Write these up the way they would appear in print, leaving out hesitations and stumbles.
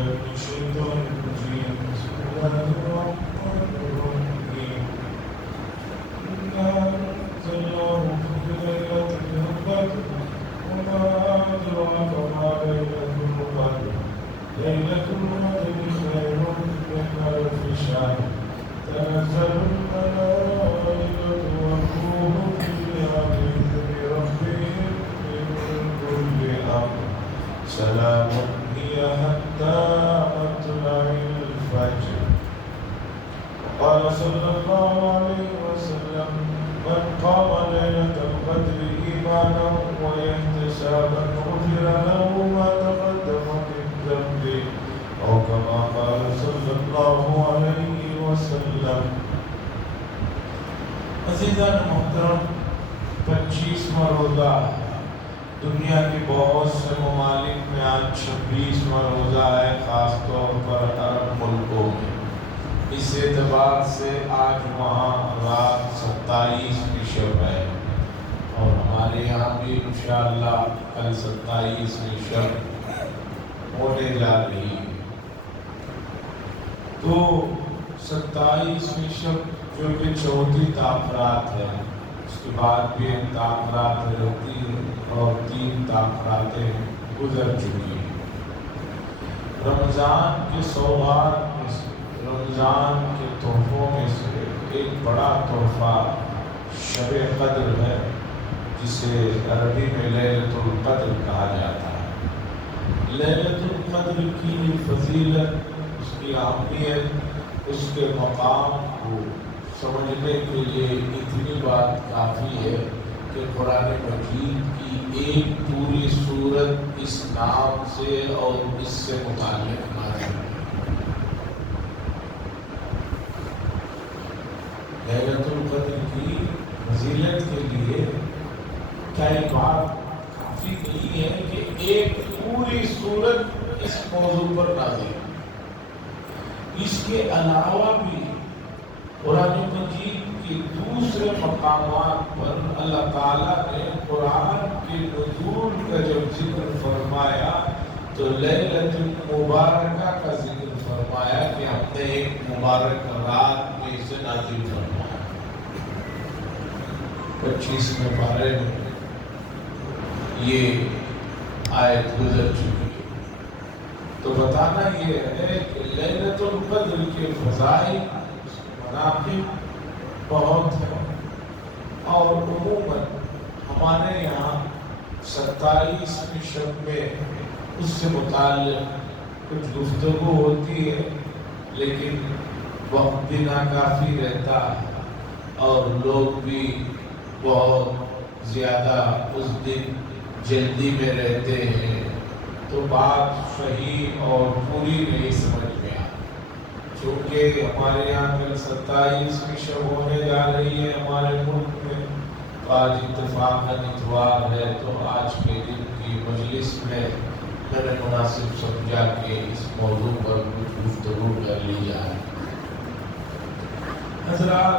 من الشيطان الرجيم بسم الله الرحمن الرحيم إنا أنزلناه في ليلة القدر وما أدراك ما ليلة القدر ليلة القدر خير من ألف شهر تنزل الملائكة والروح فيها بإذن ربهم من كل أمر سلام هي حتى مطلع الفجر. وقال صلى الله عليه وسلم من قام ليلة القدر إيمانا واحتسابا غفر له ما تقدم من ذنبه أو كما قال صلى الله عليه وسلم. عزیزان محترم، 25واں روزہ دنیا کے بہت سے ممالک میں آج 26واں روزہ ہے، خاص طور پر عرب ملکوں میں۔ اس اعتبار سے آج وہاں رات 27ویں شب ہے اور ہمارے یہاں بھی انشاءاللہ کل 27ویں شب ہونے جا رہی ہے۔ تو 27ویں شب جو کہ چوتھی تاخرات ہے، اس کے بعد بھی ایک تاخرات رہتی ہے اور 3 تاخراتیں گزر چکی ہیں۔ رمضان کے سوغات میں سے، رمضان کے تحفوں میں سے ایک بڑا تحفہ شب قدر ہے، جسے عربی میں لیلۃ القدر کہا جاتا ہے۔ لیلۃ القدر کی فضیلت، اس کی اہمیت، اس کے مقام کو سمجھنے کے لیے اتنی بات کافی ہے کہ قرآن مجید کی ایک پوری سورت اس نام سے اور اس سے متعلق نازل ہے۔ لیلۃ القدر کی فضیلت کے لیے کیا یہ بات کافی نہیں ہے کہ ایک پوری سورت اس موضوع پر نازل ہے؟ اس کے علاوہ بھی قرآن مجید کے دوسرے مقامات پر اللہ تعالیٰ نے قرآن کے نزول کا جب ذکر فرمایا تو لیلۃ المبارکہ کا ذکر فرمایا کہ ہم نے ایک مبارک رات میں اسے نازل فرمایا۔ 25ویں پارے میں یہ آیت گزر چکی ہے۔ تو بتانا یہ ہے کہ لیلۃ القدر کے فضائل، مناقب بہت ہیں، اور عموماً ہمارے یہاں 27ویں شب میں اس سے متعلق کچھ گفتگو ہوتی ہے، لیکن وقت بھی ناکافی رہتا اور لوگ بھی بہت زیادہ اس دن جلدی میں رہتے ہیں، تو بات صحیح اور پوری نہیں سمجھ میں آتی۔ چونکہ ہمارے یہاں کل 27ویں شب ہونے جا رہی ہے ہمارے ملک میں، تو آج اتفاقاً اتوار ہے، تو آج کے دن کی مجلس میں میں نے مناسب سمجھا کہ اس موضوع پر کچھ گفتگو کر لی جائے۔ حضرات،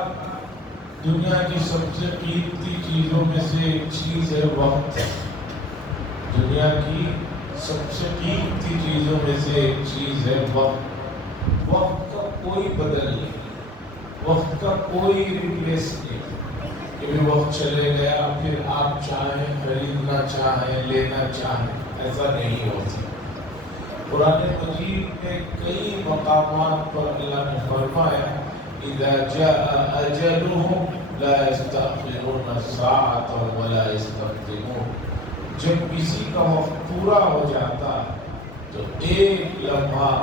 دنیا کی سب سے قیمتی چیزوں میں سے ایک چیز ہے وقت۔ دنیا کی سب سے قیمتی چیزوں میں سے ایک چیز ہے وقت۔ وقت کا کوئی بدل نہیں، وقت کا کوئی ریپلیس نہیں کہ بھی وقت چلے گیا پھر آپ چاہیں خریدنا چاہیں لینا چاہیں، ایسا نہیں ہوتا۔ قرآن مجید میں کئی مقامات پر اللہ نے فرمایا اذا جاء اجلهم لا يستأخرون ساعة ولا يستقدمون۔ جب کسی کا وقت پورا ہو جاتا تو ایک لمحہ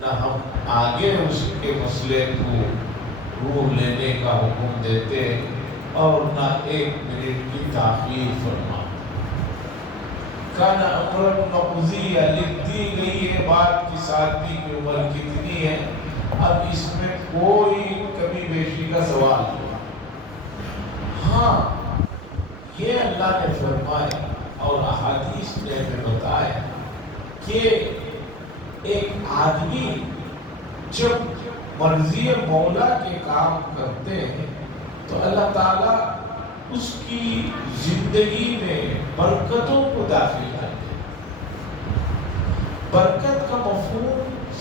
نہ ہم آگے اس کے مسئلے کو روح لینے کا حکم دیتے اور نہ ایک منٹ کی تاخیر فرماتے۔ کانا عمر مقضیہ لکھ دی گئی ہے بات کی سادگی کی عمر کتنی ہے، اب اس میں کوئی کمی بیشی کا سوال نہیں۔ ہاں، یہ اللہ نے فرمایا اور احادیث نے ہمیں بتایا کہ ایک آدمی جب مرضی مولا کے کام کرتے ہیں تو اللہ تعالیٰ اس کی زندگی میں برکتوں کو داخل کرتے ہیں۔ برکت کا مفہوم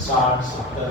60-70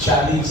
40।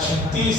36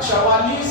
44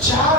4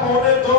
1.25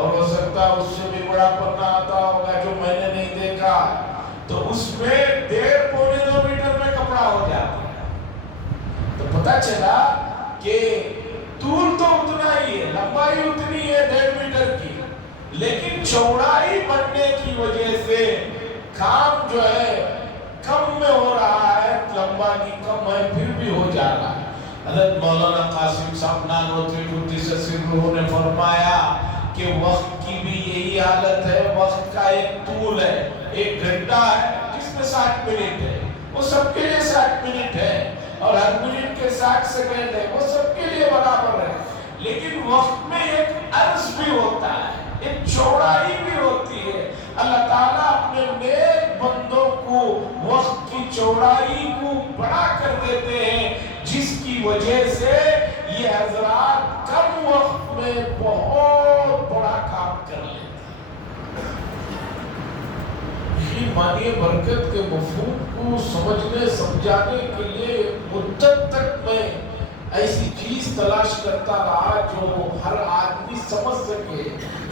اور ہو سکتا ہے اس سے بھی بڑا پنا آتا ہوگا جو میں نے نہیں دیکھا، تو اس میں 1.5-2 میٹر میں کپڑا ہو جاتا ہے۔ تو پتہ چلا کہ طول تو اتنا ہی ہے، لمبائی اتنی ہے 1.5 میٹر کی، لیکن چوڑائی بڑھنے کی وجہ سے کام جو ہے کم میں ہو رہا ہے، لمبائی کم ہے پھر بھی ہو جا رہا ہے۔ حضرت مولانا قاسم صاحب نانوتوی قدس سرہ نے فرمایا کہ وقت کی بھی یہی حالت ہے، وقت کا ایک طول ہے، 1 گھنٹہ ہے جس میں 60 منٹ ہے، وہ سب کے لیے 60 منٹ ہے، اور ہر منٹ کے 60 سیکنڈ ہے، وہ سب کے لیے برابر ہے۔ لیکن وقت میں ایک عرض بھی ہوتا ہے، ایک چوڑائی بھی ہوتی ہے۔ اللہ تعالیٰ اپنے نیک بندوں کو وقت کی چوڑائی کو بڑا کر دیتے ہیں، جس کی وجہ سے یہ حضرات کم وقت میں بہت بڑا کام کر لیتے ہیں۔ یہ معنی برکت کے مفہوم کو سمجھنے سمجھانے کے لیے مدت تک میں ایسی چیز تلاش کرتا رہا جو ہر آدمی سمجھ سکے،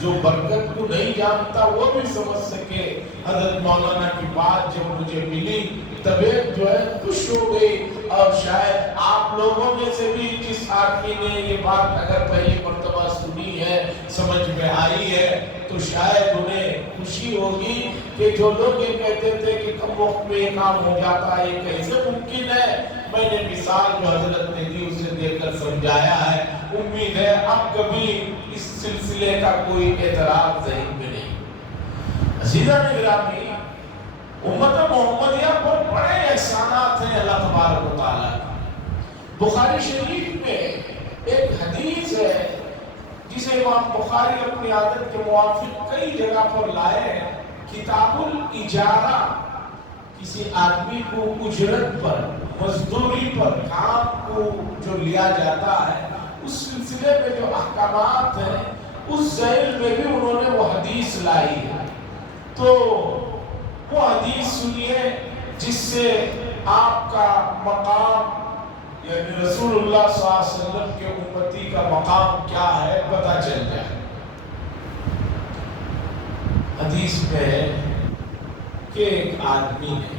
جو برکت کو نہیں جانتا وہ بھی سمجھ سکے۔ حضرت مولانا کی بات جب مجھے ملی، طبیعت جو ہے خوش ہو گئی، اور شاید آپ لوگوں میں سے بھی جس آدمی نے یہ بات اگر پہلی مرتبہ سنی ہے، سمجھ میں آئی ہے، تو شاید انہیں خوشی ہوگی کہ جو لوگ یہ کہتے تھے کہ کم وقت میں یہ کام ہو جاتا ہے، یہ کیسے ممکن ہے؟ میں نے مثال جو حضرت نے دی اسے دے کر سمجھایا ہے۔ امید ہے اب کبھی اس سلسلے کا کوئی اعتراض ذہن میں نہیں۔ عزیزان گرامی، امت محمدیہ پر بڑے احسانات ہیں اللہ تبارک و تعالیٰ کی۔ بخاری شریف میں ایک حدیث ہے جسے امام بخاری اپنی عادت کے موافق کئی جگہ پر لائے ہیں۔ کتاب الاجارہ، کسی آدمی کو اجرت پر، مزدوری پر کام کو جو لیا جاتا ہے، اس سلسلے میں جو احکامات ہیں اس ذیل میں بھی انہوں نے وہ حدیث لائی ہے۔ تو وہ حدیث سنیے جس سے آپ کا مقام، یعنی رسول اللہ صلی اللہ علیہ وسلم کے امتی کا مقام کیا ہے پتہ چل جائے۔ حدیث میں ہے کہ ایک آدمی نے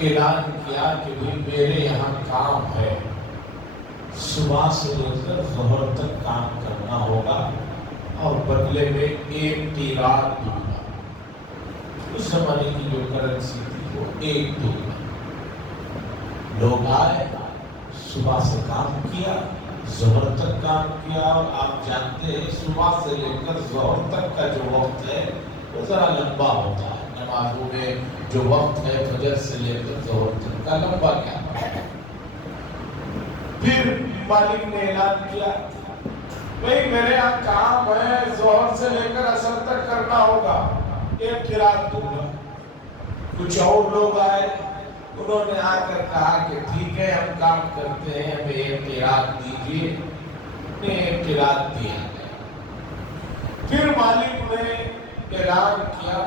اعلان کیا کہ میرے یہاں کام ہے، صبح سے لے کر ظہر تک کام کرنا ہوگا اور بدلے میں 1 قیراط دوں گا۔ اس زمانے کی جو کرنسی تھی وہ 1 دوں گا۔ لوگ آئے، صبح سے کام کیا، ظہر تک کام کیا، اور آپ جانتے ہیں صبح سے لے کر ظہر تک کا جو وقت ہے وہ ذرا لمبا ہوتا ہے۔ نمازوں میں جو وقت ہے فجر سے لے کر ظہر تک کا لمبا کیا ہے۔ پھر مالک نے اعلان کیا، بھئی میرے یہاں کام ہے، ظہر سے لے کر عصر تک کرنا ہوگا، 1 قیراط دوں گا۔ کچھ اور لوگ آئے، انہوں نے آ کر کہا کہ ٹھیک ہے ہم کام کرتے ہیں، ہمیں 1 قیراط دیجیے۔ نے 1 قیراط دیا۔ پھر مالک نے اعلان کیا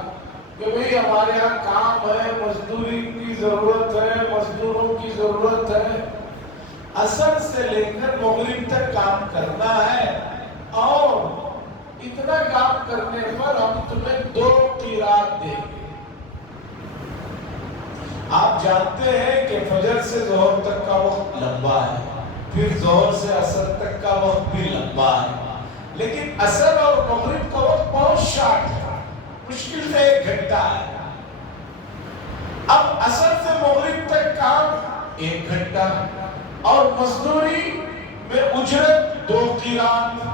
کہ بھئی ہمارے یہاں کام ہے، مزدوری کی ضرورت ہے، مزدوروں کی ضرورت ہے، عصر سے لے کر مغرب تک کام کرنا ہے، اور اتنا کام کرنے پر ہم تمہیں 2 قیراط دیں گے۔ آپ جانتے ہیں کہ فجر سے ظہر تک کا وقت لمبا ہے، پھر ظہر سے عصر تک کا وقت بھی لمبا ہے، لیکن عصر اور مغرب کا وقت بہت شارٹ ہے، مشکل سے 1 گھنٹہ ہے۔ اب عصر سے مغرب تک کام 1 گھنٹہ، اور مزدوری میں اجرت 2 قیراط۔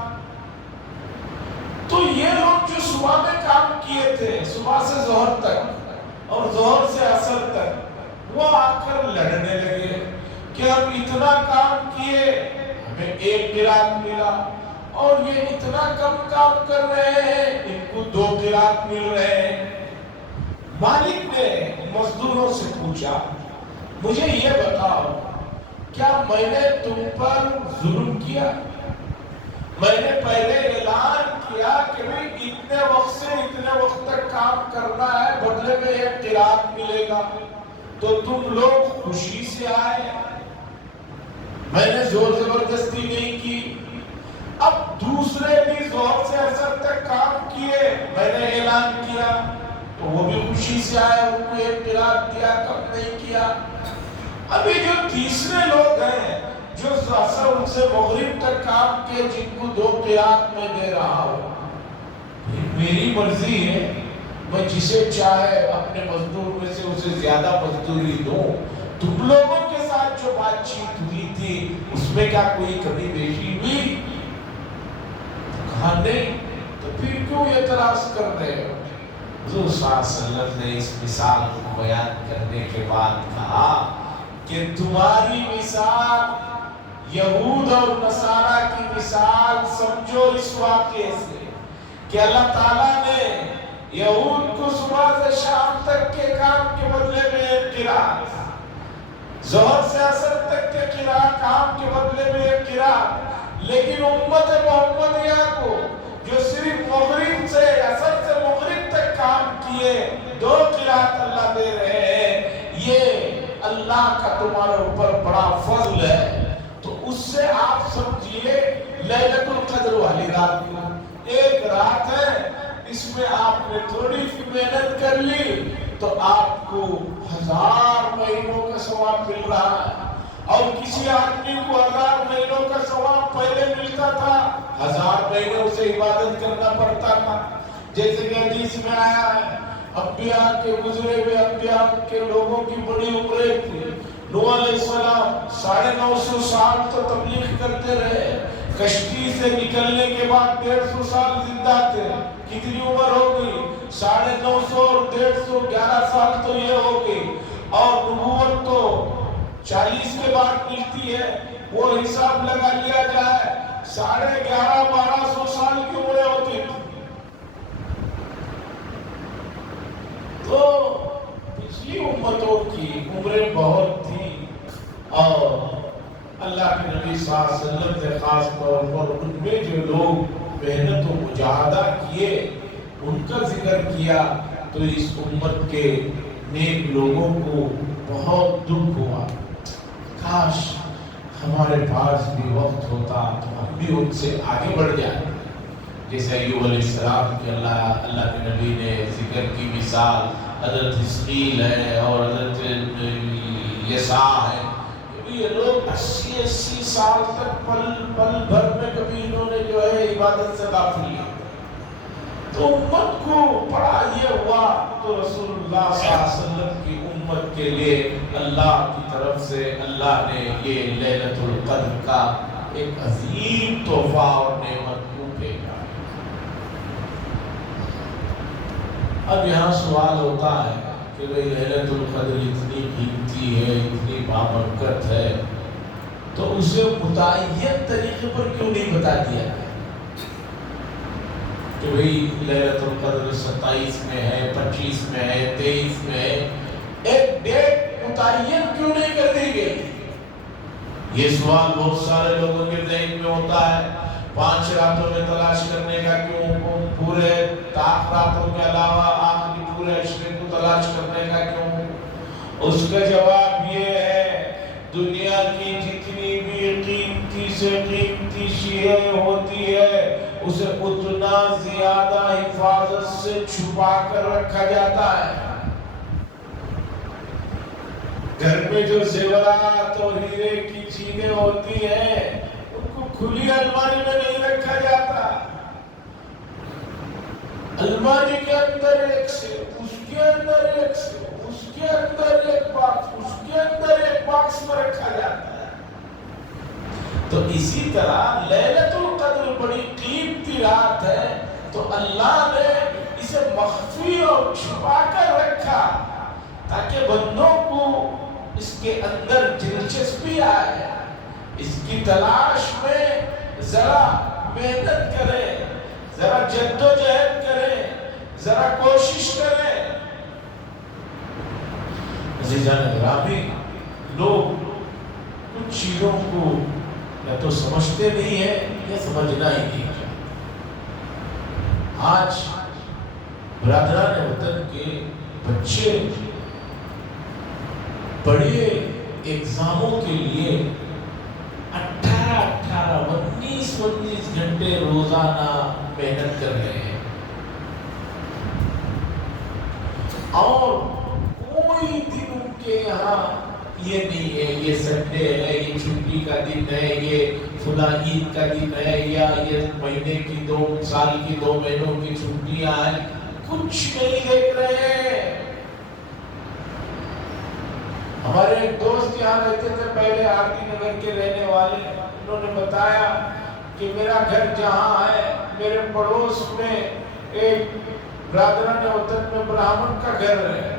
تو یہ لوگ جو صبح میں کام کیے تھے، صبح سے ظہر تک اور ظہر سے عصر تک، وہ آ کر لڑنے لگے کہ ہم اتنا کام کیے، ہمیں 1 قیراط ملا، اور یہ اتنا کم کام کر رہے ہیں، ان کو 2 قیراط مل رہے ہیں۔ مالک نے مزدوروں سے پوچھا، مجھے یہ بتاؤ کیا میں نے تم پر ظلم کیا؟ میں نے پہلے اعلان کیا کہ بھئی اتنے وقت سے اتنے وقت تک کام کرنا ہے، بدلے میں 1 قیراط ملے گا، تو تم لوگ خوشی سے آئے؟ میں نے زور زبردستی نہیں کی. اب دوسرے بھی زور سے اثر تک کام کیے, میں نے اعلان کیا تو وہ بھی خوشی سے آئے, ان کو ایک قرات دیا, کم نہیں کیا. ابھی جو تیسرے لوگ ہیں جو اثر ان سے مغرب تک کام کیے, جن کو 2 قرات میں دے رہا ہوں, میری مرضی ہے, میں جسے چاہے اپنے مزدور میں سے اسے زیادہ مزدوری دوں. تم لوگوں کے ساتھ جو بات چیت ہوئی تھی اس میں کیا کوئی کمی بیشی ہوئی؟ کہا نہیں. تو پھر کیوں اعتراض کر رہے ہو؟ حضور صلی اللہ علیہ وسلم نے اس مثال کو بیان کرنے کے بعد کہا کہ تمہاری مثال یہود اور نصارہ کی مثال سمجھو اس واقعے سے کہ اللہ تعالیٰ نے یہود کو صبح سے شام تک کے کام کے بدلے میں ایک قرات, ظہر سے عصر تک کے قرات کام کے بدلے میں ایک قرات, لیکن امت محمدیہ کو جو صرف مغرب سے عصر سے مغرب تک کام کیے 2 قرات اللہ دے رہے ہیں. یہ اللہ کا تمہارے اوپر بڑا فضل ہے. تو اس سے آپ سمجھیے لیلۃ القدر والی رات کو ایک رات ہے, اس میں آپ نے تھوڑی سی محنت کر لی تو آپ کو 1000 مہینوں کا ثواب مل رہا ہے. اور کسی آدمی کو 1000 مہینوں کا ثواب پہلے ملتا تھا, 1000 مہینوں سے عبادت کرنا پڑتا تھا. جیسے کہ حدیث میں آیا ہے, انبیاء کے گزرے ہوئے انبیاء کے لوگوں کی بڑی عمریں تھی. نوح علیہ السلام 950 سال تو تبلیغ کرتے رہے, کشتی سے نکلنے کے بعد 150 سال زندہ تھے. کتنی عمر ہو گئی؟ 950 اور 150 11 سال تو یہ ہو گئی. اور نبوت تو 40 کے بعد ملتی ہے, وہ حساب لگا لیا جائے 1150-1200 سال کی عمریں ہوتی تھی. تو پچھلی امتوں کی عمریں بہت تھی, اور اللہ کے نبی صلی اللہ علیہ وسلم نے خاص طور پر ان میں جو لوگ محنت و مجاہدہ کیے ان کا ذکر کیا, تو اس امت کے نیک لوگوں کو بہت دکھ ہوا. کاش ہمارے پاس بھی وقت ہوتا تو ہم بھی ان سے آگے بڑھ جائیں. جیسے ایوب علیہ السلام کے اللہ کے نبی نے ذکر کی مثال حضرت حزقیل ہے اور حضرت یسع ہے. یہ لوگ 80 سال تک پل بھر میں کبھی انہوں نے جو ہے عبادت سے غافل لیا. تو امت کو بڑا یہ ہوا, تو رسول اللہ صلی اللہ علیہ وسلم کی امت کے لیے اللہ کی طرف سے اللہ نے یہ لیلۃ القدر کا ایک عظیم تحفہ اور نعمت کیوں بھیجا. اب یہاں سوال ہوتا ہے کہ بھئی لیلۃ القدر اتنی قیمتی ہے, اتنی بابرکت ہے, تو اسے متعین طریقے پر کیوں نہیں بتا دیا گیا کہ بھئی لیلۃ القدر 27 میں ہے, 25 میں ہے, 23 میں ہے, ایک ڈیٹ متعین کیوں نہیں کر دی گئی؟ یہ سوال بہت سارے لوگوں کے ذہن میں ہوتا ہے. 5 راتوں میں تلاش کرنے کا کیوں, پورے راتوں کے علاوہ آخری پورے عشرے کو تلاش کرنے کا کیوں؟ اس کا جواب یہ ہے, دنیا کی جتنی بھی قیمتی سے قیمتی چیزیں ہوتی ہے اسے اتنا زیادہ حفاظت سے چھپا کر رکھا جاتا ہے. گھر میں جو زیورات اور ہیرے کی چیزیں ہوتی ہیں ان کو کھلی الماری میں نہیں رکھا جاتا. الماری کے اندر ایک سے, اس کے اندر ایک سے, اس کے اندر ایک باکس, اس کے اندر ایک باکس میں رکھا جاتا ہے. تو اسی طرح لیلۃ القدر بڑی قیمتی رات ہے, تو اللہ نے اسے مخفی اور چھپا کر رکھا تاکہ بندوں کو اس کے اندر دلچسپی آئے, اس کی تلاش میں ذرا محنت کریں, ذرا جد و جہد کریں, ذرا کوشش کریں. عزیزان گرامی, لوگ کچھ چیزوں کو یا تو سمجھتے نہیں ہیں یا سمجھنا ہی نہیں چاہتے. آج برادران وطن کے بچے بڑے ایگزاموں کے لیے گھنٹے روزانہ محنت کر رہے ہیں، اور کوئی دن ان کے یہاں یہ نہیں ہے یہ سنڈے ہے، یہ چھٹی کا دن ہے، یہ فلاں عید کا دن ہے، یا یہ مہینے کی 2 سال کی 2 مہینوں کی چھٹیاں ہیں، کچھ نہیں دیکھ رہے ہیں۔ ہمارے ایک دوست یہاں رہتے تھے پہلے، آر ڈی نگر کے رہنے والے، انہوں نے بتایا کہ میرا گھر جہاں ہے میرے پڑوس میں ایک برادران وطن میں براہمن کا گھر ہے۔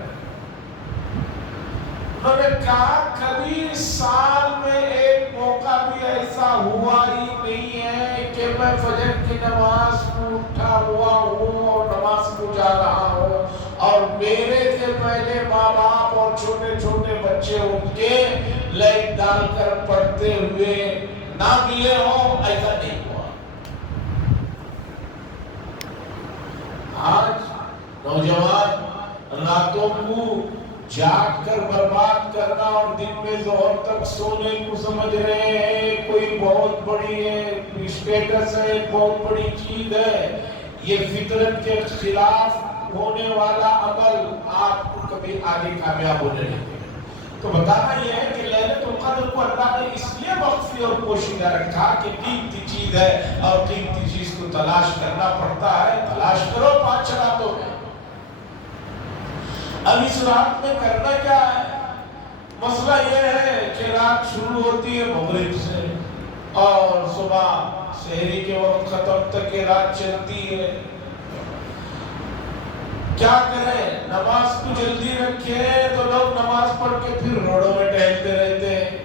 انہوں نے کہا کبھی سال میں ایک موقع بھی ایسا ہوا ہی نہیں ہے کہ میں فجر کی نماز کو اٹھا ہوا ہوں اور نماز کو جا رہا ہوں، اور میرے سے پہلے ماں باپ اور چھوٹے چھوٹے بچے ان کے لائٹ ڈال کر پڑھتے ہوئے نہ ملے ہوں، ایسا نہیں ہوا۔ آج نوجوان راتوں کو جاگ کر برباد کرنا اور دن میں ظہر تک سونے کو سمجھ رہے ہیں کوئی بہت بڑی اسٹیٹس ہے، بہت بڑی چیز ہے۔ یہ فطرت کے خلاف ہونے والا عمل آپ کو کبھی آگے کامیاب ہونے نہیں دے گا۔ تو بتانا یہ ہے کہ لیلۃ القدر کو اللہ نے اس لیے مخفی اور پوشیدہ رکھا کہ قیمتی چیز ہے، اور قیمتی چیز کو تلاش کرنا پڑتا ہے۔ تلاش کرو 5 راتوں میں۔ اب اس رات میں کرنا کیا ہے؟ مسئلہ یہ ہے کہ رات شروع ہوتی ہے مغرب سے اور صبح سحری کے وقت ختم تک یہ رات چلتی ہے۔ کیا کریں؟ نماز کو جلدی رکھیں تو لوگ نماز پڑھ کے پھر روڈوں میں ٹہلتے رہتے ہیں۔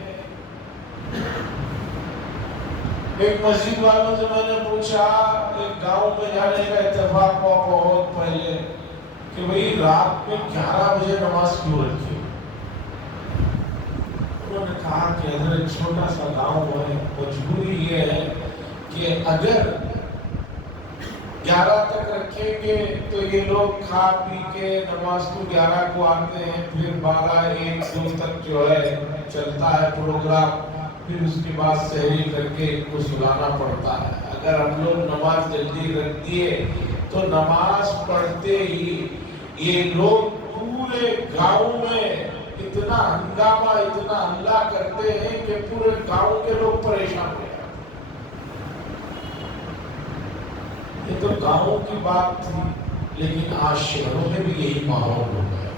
ایک مسجد والوں سے میں نے پوچھا، ایک گاؤں میں جانے کا اتفاق ہوا بہت پہلے، کہ بھئی رات میں 11 بجے نماز کیوں رکھی؟ انہوں نے کہا کہ حضرت چھوٹا سا گاؤں ہے، مجبوری یہ ہے کہ اگر 11 تک رکھیں گے تو یہ لوگ کھا پی کے نماز کو 11 کو آتے ہیں، پھر 12 1 2 تک جو ہے چلتا ہے پروگرام، پھر اس کے بعد سحری کر کے ان کو سلانا پڑتا ہے۔ اگر ہم لوگ نماز جلدی رکھ دیے تو نماز پڑھتے ہی یہ لوگ پورے گاؤں میں اتنا ہنگامہ اتنا حملہ کرتے ہیں کہ پورے گاؤں کے لوگ پریشان ہیں۔ یہ تو گاؤں کی بات تھی، لیکن آج شہروں میں بھی یہی ماحول ہو گیا۔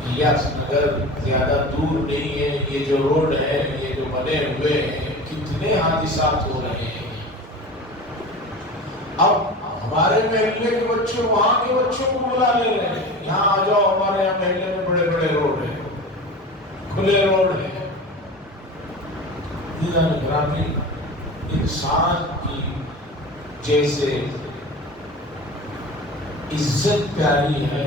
الیاس نگر زیادہ دور نہیں ہے، یہ جو روڈ ہے، یہ جو بنے ہوئے ہیں، کتنے حادثات ہو رہے ہیں۔ اب ہمارے محلے کے بچے وہاں کے بچوں کو بلا لے رہے ہیں، یہاں آ جاؤ، ہمارے یہاں محلے میں بڑے بڑے روڈ ہیں، کھلے روڈ ہیں۔ گرامی انسان کی جیسے عزت پیاری ہے،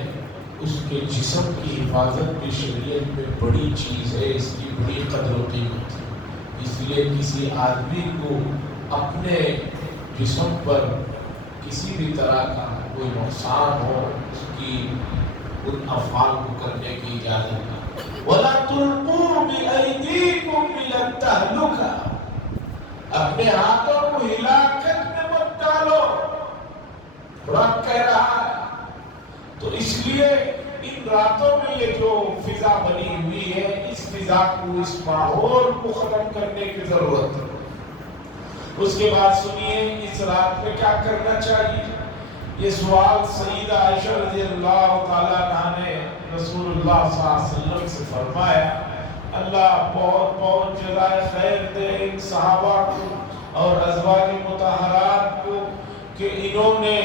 اس کے جسم کی حفاظت بھی شریعت میں بڑی چیز ہے، اس کی بڑی قدر و قیمت ہے۔ اس لیے کسی آدمی کو اپنے جسم پر کسی بھی طرح کا کوئی نقصان ہو، اس کی ان افعال کو کرنے کی اجازت ہے۔ وَلَا تُلْقُوا بِأَيْدِيكُمْ إِلَى التَّهْلُكَةِ، اپنے ہاتھوں کو ہلاکت میں مت ڈالو، قرآن کہہ رہا ہے۔ تو اس لیے ان راتوں میں یہ جو فضا بنی ہوئی ہے، اس فضا کو، اس ماحول کو ختم کرنے کی ضرورت ہے۔ اس کے بعد سنیے اس رات میں کیا کرنا چاہیے۔ یہ سوال سیدہ عائشہ رضی اللہ تعالیٰ عنہا نے رسول اللہ صلی اللہ علیہ وسلم سے فرمایا۔ اللہ بہت بہت جزائے خیر دے ان صحابہ کو اور ازواج مطہرات کو کہ انہوں نے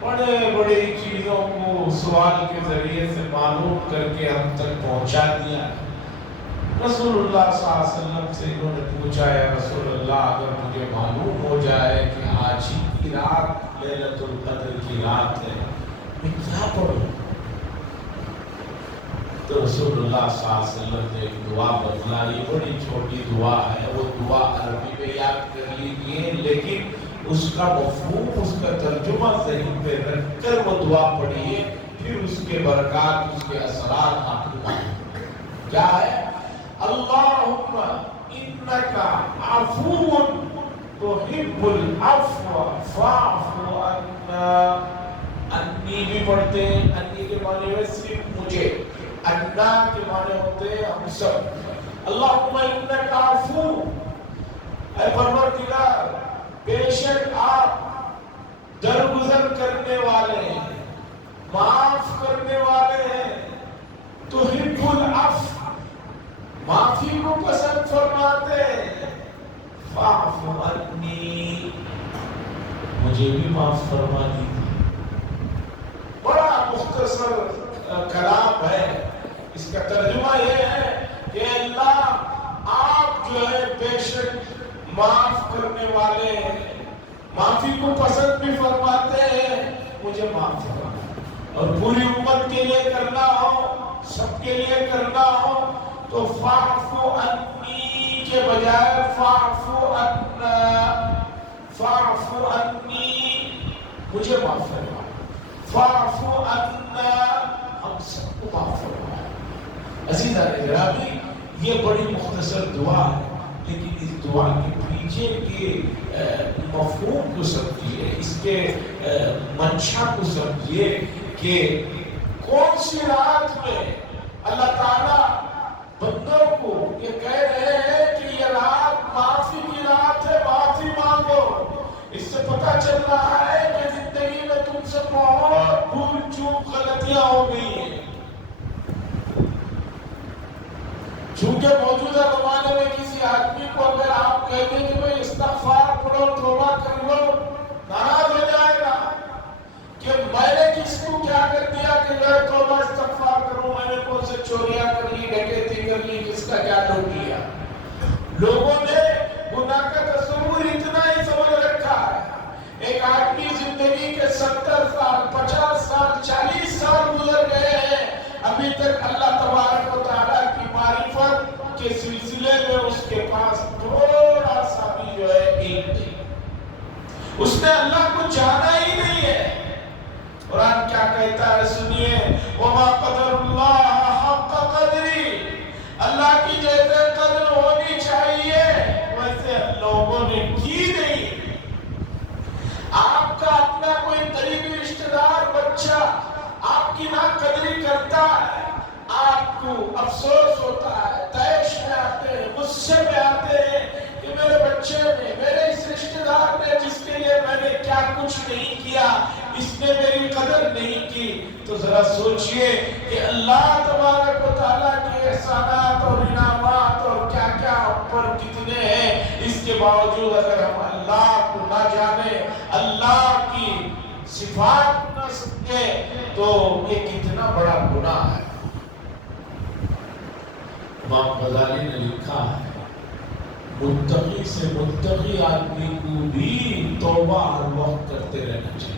بڑے بڑی چیزوں کو سوال کے ذریعے سے معلوم کر کے ہم تک پہنچا دیا۔ رسول اللہ صلی اللہ علیہ وسلم سے انہوں نے پوچھا، یا رسول اللہ اگر مجھے معلوم ہو جائے کہ آج ہی کی رات لیلۃ القدر کی رات ہے، میں کیا پڑھوں؟ تو رسول اللہ صلی اللہ علیہ وسلم نے ایک دعا بتلائی، بڑی چھوٹی دعا ہے، وہ دعا عربی میں یاد کر لیجیے، لیکن اس کا مفہوم، اس کا ترجمہ ذہن پہ رکھ کر وہ دعا پڑھیے، پھر اس کے برکات، اس کے اثرات آپ کو معلوم۔ کیا ہے؟ اللہم انکا عفو تحب العفو فاعف عنا. انی بھی پڑھتے ہیں، انی کے معنی ہے صرف مجھے، انا کے معنی ہوتے ہیں ہم سب. اللہم انک عفو، اے پروردگار بے شک آپ درگزر کرنے والے ہیں، معاف کرنے والے ہیں. تحب العفو، معافی کو پسند فرماتے ہیں. فاعف عنی، مجھے بھی معاف فرما دیجیے. بڑا مختصر کلام ہے. اس کا ترجمہ یہ ہے کہ اللہ آپ جو ہے بے شک معاف کرنے والے ہیں، معافی کو پسند بھی فرماتے ہیں، مجھے معاف فرما. اور پوری امت کے لیے کرنا ہو، سب کے لیے کرنا ہو تو فاعف عنی کے بجائے فاعف عنا. فاعف عنی، مجھے معاف فرما. فاعف عنا، ہم سب کو معاف فرما. عزیزان گرامی، یہ بڑی مختصر دعا ہے، لیکن اس دعا کے پیچھے کے مفہوم کو سمجھیے، اس کے منشا کو سمجھیے کہ کون سی رات میں اللہ تعالیٰ بندوں کو یہ کہہ رہے ہیں کہ یہ رات معافی کی رات ہے، معافی مانگو. اس سے پتہ چل رہا ہے کہ زندگی میں تم سے بہت بھول چوک غلطیاں ہو گئی ہیں. چونکہ موجودہ زمانے میں کسی آدمی کو اگر آپ کہہ دیں کہ بھئی استغفار پڑھو، توبہ کر لو، ناراض ہو جائے گا کہ میں نے کس کو کیا کر دیا کہ میں توبہ استغفار کروں. میں نے کون سے چوریاں کر لی، ڈکیتی کر لی، کس کا کیا لوٹ لیا. لوگوں نے گناہ کا تصور اتنا ہی سمجھ رکھا ہے. ایک آدمی زندگی کے 70 سال 50 سال 40 سال گزر گئے ہیں، ابھی تک اللہ تبارک و تعالیٰ کی معرفت کے سلسلے میں اس کے پاس تھوڑا سا بھی جو ہے علم نہیں. اس نے اللہ کو جانا ہی نہیں ہے. قرآن کیا کہتا ہے سنیے، وما قدر اللہ حق قدری، اللہ کی جیسے قدر ہونی چاہیے ویسے لوگوں نے کی نہیں. آپ کا اپنا کوئی قریبی رشتہ دار بچہ آپ کی ناقدری کرتا ہے، آپ کو افسوس ہوتا ہے، طیش میں آتے ہیں، غصے میں آتے ہیں کہ میرے بچے نے، میرے اس رشتہ دار نے جس کے لیے میں نے کیا کچھ نہیں کیا، اس نے میری قدر نہیں کی. تو ذرا سوچئے کہ اللہ تبارک و تعالیٰ کے احسانات اور انعامات اور کیا کیا پر کتنے ہیں. اس کے باوجود اگر ہم اللہ کو نہ جانے، اللہ کی صفات نہ سمجھیں تو یہ کتنا بڑا گناہ ہے. امام غزالی نے لکھا ہے متقی سے متقی آدمی کو بھی توبہ ہر وقت کرتے رہنا چاہیے،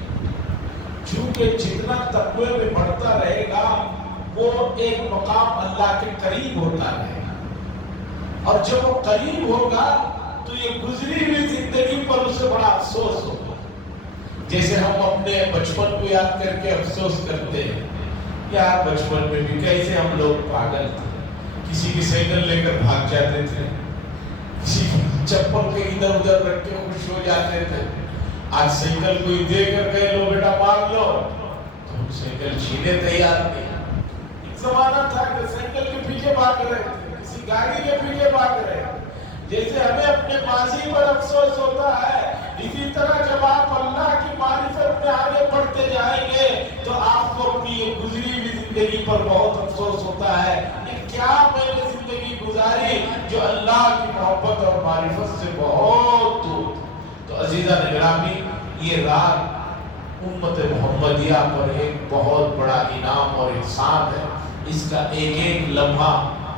چونکہ جتنا تقوی میں بڑھتا رہے گا وہ ایک مقام اللہ کے قریب ہوتا رہے گا. اور جب وہ قریب ہوگا تو یہ گزری ہوئی زندگی پر اسے بڑا افسوس ہوگا. جیسے ہم اپنے بچپن کو یاد کر کے افسوس کرتے ہیں، یار بچپن میں بھی کیسے ہم لوگ پاگل تھے، کسی کی سائیکل لے کر بھاگ جاتے تھے، کسی چپل کے ادھر ادھر رکھ کے خوش ہو جاتے تھے. آج سائیکل کوئی دے کر گئے لو بیٹا مانگ لو تو ہم سائیکل چھینے تیار نہیں. ایک زمانہ تھا کہ سائیکل کے پیچھے بھاگ رہے تھے، کسی گاڑی کے پیچھے بھاگ رہے تھے. جیسے ہمیں اپنے ماضی پر افسوس ہوتا ہے، اسی طرح جب آپ اللہ کی معرفت میں آگے بڑھتے جائیں گے تو آپ کو اپنی گزری ہوئی زندگی پر بہت افسوس ہوتا ہے کہ کیا میں نے زندگی گزاری جو اللہ کی محبت اور معرفت سے بہت دور. تو عزیزان گرامی، یہ رات امت محمدیہ پر ایک بہت بڑا انعام اور احسان ہے. اس کا ایک ایک لمحہ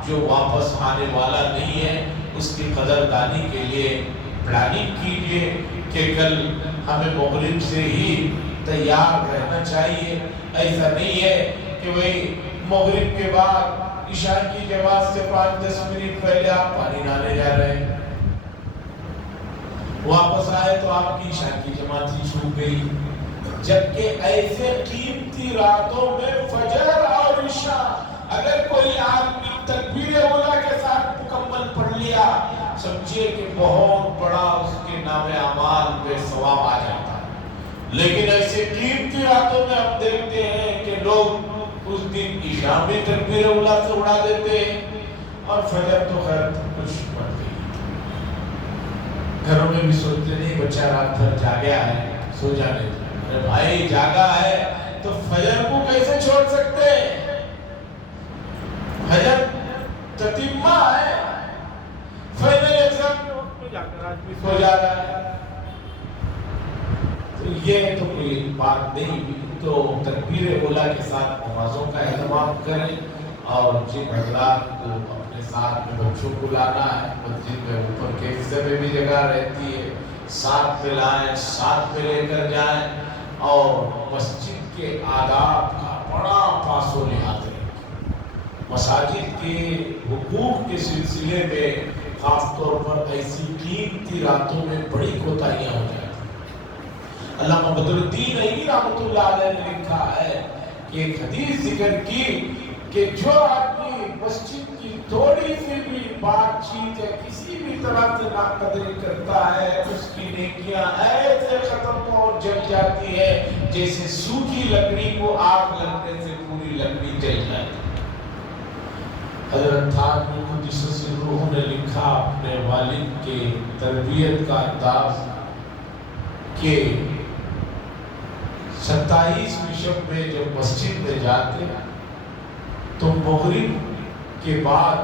جو واپس آنے والا نہیں ہے، اس کی قدردانی کے لیے پلاننگ کیجئے کہ کل ہمیں مغرب سے ہی تیار رہنا چاہیے. ایسا نہیں ہے کہ وہی مغرب کے بعد عشاء کی جماعت سے 5-10 منٹ پہلے آپ پانی نہانے جا رہے ہیں، واپس آئے تو آپ کی عشاء کی جماعت ہی چھوٹ گئی. جبکہ ایسے قیمتی راتوں میں فجر اور عشاء اگر کوئی آدمی تکبیر اولیٰ کے ساتھ مکمل پڑھ لیا، سمجھیے کہ بہت بڑا اس کے نام اعمال پہ ثواب آ جاتا ہے۔ لیکن ایسے قیمتی راتوں میں ہم دیکھتے ہیں کہ لوگ اس دن عشاء میں تکبیر اولیٰ سے اڑا دیتے ہیں، اور فجر تو خیر کچھ پڑھتے ہیں، گھروں میں بھی سوچتے نہیں بچہ رات بھر جاگیا ہے سو جانے دو۔ ارے بھائی جاگا ہے تو فجر کو کیسے چھوڑ سکتے ہیں؟ فجر تتمہ ہے، فائنل ایگزام کے وقت میں جا کر آدمی سو جا رہا ہے، تو یہ تو کوئی بات نہیں۔ تو تکبیر اولیٰ کے ساتھ نمازوں کا اہتمام کریں، اور جن حضرات کو اپنے ساتھ میں بچوں کو لانا ہے، مسجد میں اوپر کے حصے میں بھی جگہ رہتی ہے، ساتھ میں لائیں، ساتھ میں لے کر جائیں، اور مسجد کے آداب کا بڑا پاس و لحاظ ہے۔ مساجد کے حقوق کے سلسلے میں خاص طور پر ایسی قیمتی راتوں میں بڑی کوتاہیاں ہو جاتی ہیں۔ علامہ بدر الدین ایوبی رحمۃ اللہ علیہ نے لکھا ہے کہ ایک حدیث ذکر کی کہ جو آدمی مسجد کی تھوڑی سی بھی بات چیت یا کسی بھی طرح سے ناقدری کرتا ہے، اس کی نیکیاں ایسے ختم اور جل جاتی ہے جیسے سوکھی لکڑی کو آگ لگنے سے پوری لکڑی جل جاتی ہے۔ حضرت تھانوی قدس سرہ نے لکھا اپنے والد کے تربیت کا انداز کہ 27ویں شب میں جب مسجد میں جاتے تو مغرب کے بعد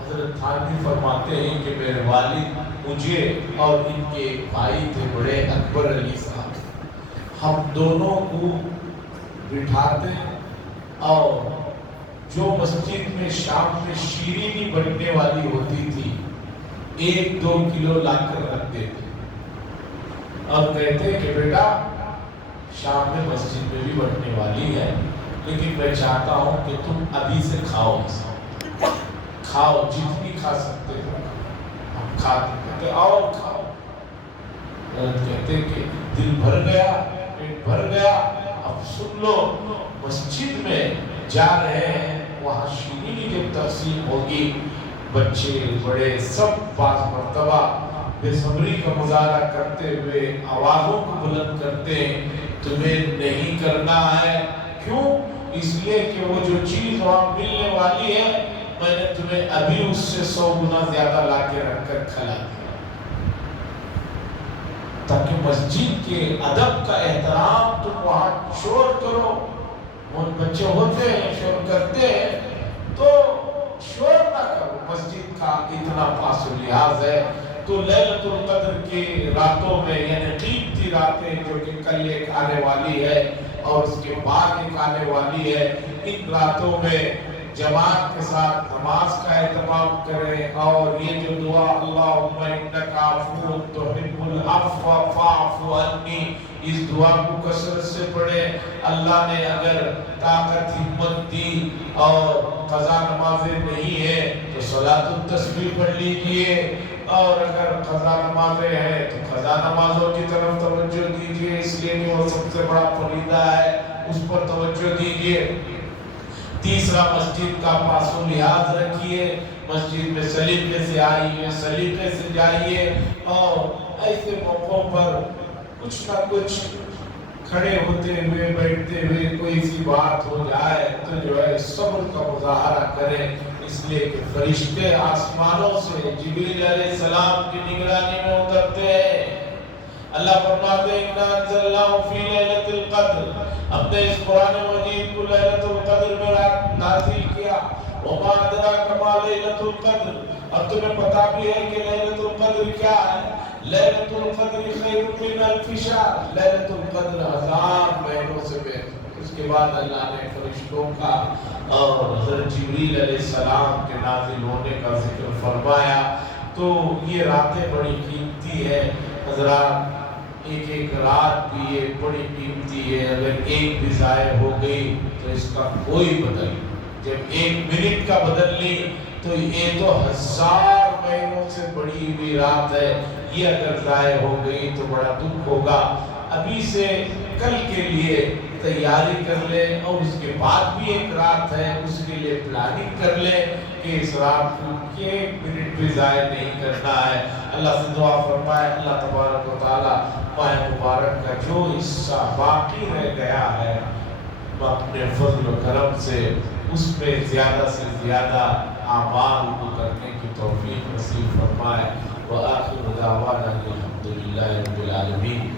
حضرت تھانوی فرماتے ہیں کہ میرے والد مجھے اور ان کے ایک بھائی تھے بڑے اکبر علی صاحب، ہم دونوں کو بٹھاتے اور جو مسجد میں شام میں شیرینی بننے والی ہوتی تھی 1-2 کلو لا کر رکھ دیتے اور کہتے کہ بیٹا شام میں مسجد میں بھی بننے والی ہے، لیکن میں چاہتا ہوں کہ تم ابھی سے کھاؤ جتنی کھا سکتے ہو۔ ہم کھاتے کہتے آؤ کھاؤ، کہتے کہ دل بھر گیا، پیٹ بھر گیا، اب سن لو مسجد میں جا رہے ہیں، وہاں شیرینی جب تقسیم ہوگی بچے بڑے سب بعض مرتبہ بے صبری کا مظاہرہ کرتے ہوئے آوازوں کو بلند کرتے ہیں، تمہیں نہیں کرنا ہے، کیوں؟ اس لیے کہ وہ جو چیز وہاں ملنے والی ہے میں نے تمہیں ابھی اس سے 100 گنا زیادہ لا کے رکھ کر کھلا دیا، تاکہ مسجد کے ادب کا احترام تم وہاں شور کرو۔ وہ بچے ہوتے ہیں شور کرتے ہیں تو شور نہ کرو، مسجد کا اتنا پاس و لحاظ ہے۔ تو لیلۃ القدر کی راتوں میں یعنی قیمتی راتیں جو کہ کل ایک آنے والی ہے اور اس کے بعد ایک آنے والی ہے، ان راتوں میں جماعت کے ساتھ نماز کا اہتمام کریں، اور یہ جو دعا اللہم انک عفو تحب العفو فاعف عنی، اس دعا کو کثرت سے پڑھیں۔ اللہ نے اگر طاقت ہمت دی اور قضا نمازیں نہیں ہیں تو صلاۃ التسبیح پڑھ لیجئے، اور اگر قضا نمازیں ہیں تو قضا نمازوں کی طرف توجہ دیجئے، اس لیے کہ وہ سب سے بڑا فریضہ ہے، اس پر توجہ دیجئے۔ تیسرا، مسجد کا پاس و لحاظ رکھیے، مسجد میں سلیقے سے آئیے، سلیقے سے جائیے، اور ایسے موقعوں پر کچھ نہ کچھ کھڑے ہوتے ہوئے بیٹھتے ہوئے کوئی سی بات ہو جائے تو جو ہے صبر کا مظاہرہ کریں، اس لیے کہ فرشتے آسمانوں سے جبریل علیہ السلام کی نگرانی میں اترتے ہیں۔ اللہ فرماتے ہیں اِنَّا أَنزَلْنَاهُ فِي لَيْلَةِ الْقَدْرِ، ہم نے اس قرآن مجید کو لیلۃ القدر میں نازل کیا۔ وَمَا أَدْرَاكَ مَا لَيْلَةُ الْقَدْرِ، اور تمہیں پتا بھی ہے کہ لیلۃ القدر کیا ہے۔ لیلۃ القدر خیر من الف شہر، لیلۃ القدر 1000 مہینوں سے بہتر۔ اس کے بعد اللہ نے فرشتوں کا اور حضرت جبریل علیہ السلام کے نازل ہونے کا ذکر فرمایا۔ تو یہ راتیں بڑی قیمتی ہے حضرات، ایک ایک رات بھی یہ بڑی قیمتی ہے، اگر ایک بھی ضائع ہو گئی تو اس کا کوئی بدل نہیں، جب 1 منٹ کا بدل لی تو یہ تو 1000 مہینوں سے بڑی ہوئی رات ہے، یہ اگر ضائع ہو گئی تو بڑا دکھ ہوگا۔ ابھی سے کل کے لیے تیاری کر لے، اور اس کے بعد بھی ایک رات ہے اس کے لیے پلاننگ کر لے کہ اس رات کو ایک منٹ بھی ضائع نہیں کرنا ہے۔ اللہ سے دعا فرمائے اللہ تبارک و تعالیٰ ماہ مبارک کا جو حصہ باقی رہ گیا ہے اپنے فضل و کرم سے اس میں زیادہ سے زیادہ اعمال کو کرنے کی توفیق نصیب فرمائے۔ وآخر دعوانا الحمدللہ رب العالمین۔